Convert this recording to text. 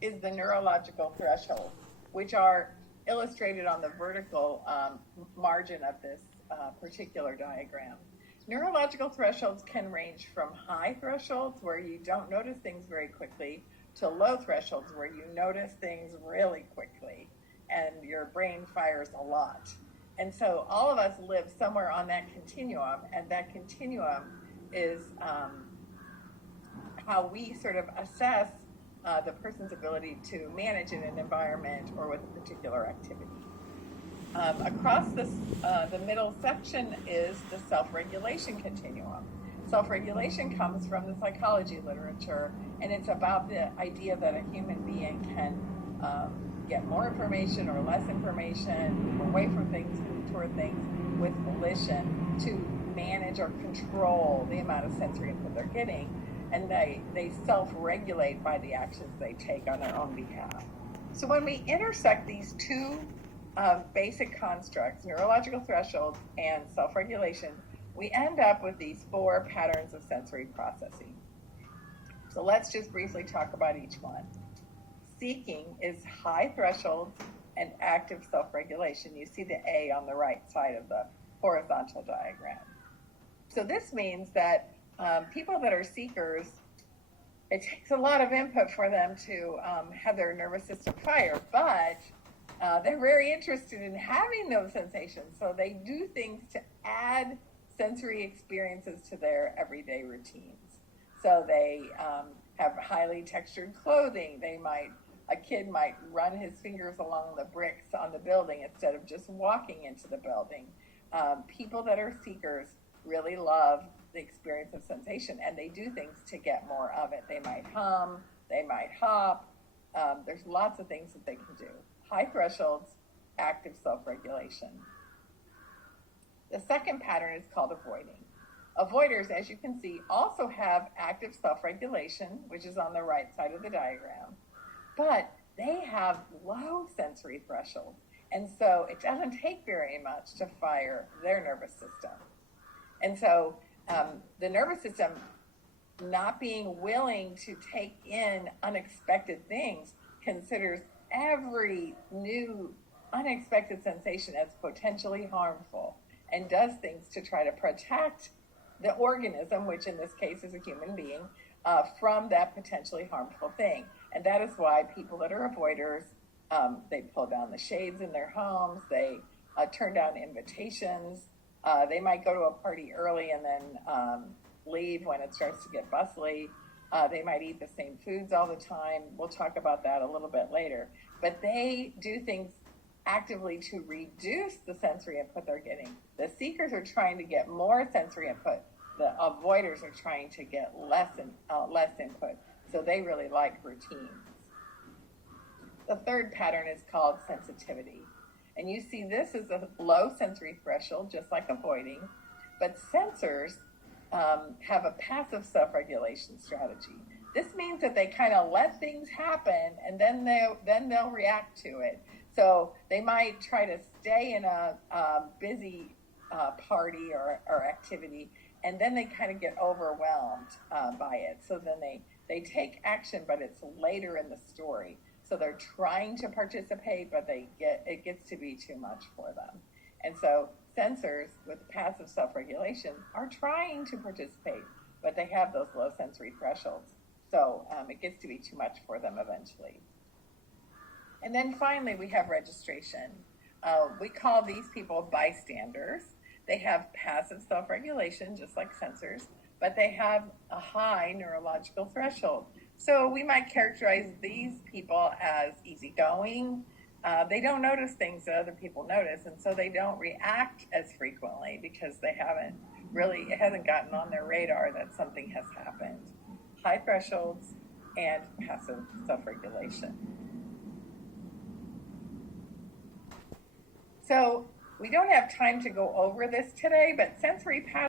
is the neurological threshold, which are illustrated on the vertical margin of this particular diagram. Neurological thresholds can range from high thresholds where you don't notice things very quickly to low thresholds where you notice things really quickly and your brain fires a lot. And so all of us live somewhere on that continuum, and that continuum is how we sort of assess the person's ability to manage in an environment or with a particular activity. Across this, the middle section is the self-regulation continuum. Self-regulation comes from the psychology literature, and it's about the idea that a human being can get more information or less information, move away from things, move toward things with volition to manage or control the amount of sensory input they're getting, and they self-regulate by the actions they take on their own behalf. So when we intersect these two basic constructs, neurological thresholds and self-regulation, we end up with these four patterns of sensory processing. So let's just briefly talk about each one. Seeking is high thresholds and active self-regulation. You see the A on the right side of the horizontal diagram. So this means that people that are seekers, it takes a lot of input for them to have their nervous system fire, but they're very interested in having those sensations. So they do things to add sensory experiences to their everyday routines. So they have highly textured clothing. A kid might run his fingers along the bricks on the building instead of just walking into the building. People that are seekers really love the experience of sensation, and they do things to get more of it. They might hum, they might hop. There's lots of things that they can do. High thresholds, active self-regulation. The second pattern is called avoiding. Avoiders, as you can see, also have active self-regulation, which is on the right side of the diagram, but they have low sensory thresholds, and so it doesn't take very much to fire their nervous system. And so the nervous system not being willing to take in unexpected things considers every new unexpected sensation as potentially harmful and does things to try to protect the organism, which in this case is a human being, from that potentially harmful thing. And that is why people that are avoiders, they pull down the shades in their homes, they turn down invitations, they might go to a party early and then leave when it starts to get bustly. They might eat the same foods all the time. We'll talk about that a little bit later. But they do things actively to reduce the sensory input they're getting. The seekers are trying to get more sensory input. The avoiders are trying to get less input. So they really like routines. The third pattern is called sensitivity. And you see this is a low sensory threshold, just like avoiding. But sensors have a passive self-regulation strategy. This means that they kind of let things happen and then they'll react to it. So they might try to stay in a busy party or activity, and then they kind of get overwhelmed by it. So then they take action, but it's later in the story. So they're trying to participate, but it gets to be too much for them. And so sensors with passive self-regulation are trying to participate, but they have those low sensory thresholds. So it gets to be too much for them eventually. And then finally, we have registration. We call these people bystanders. They have passive self-regulation, just like sensors, but they have a high neurological threshold. So we might characterize these people as easygoing. They don't notice things that other people notice, and so they don't react as frequently because it hasn't gotten on their radar that something has happened. High thresholds and passive self-regulation. So we don't have time to go over this today, but sensory patterns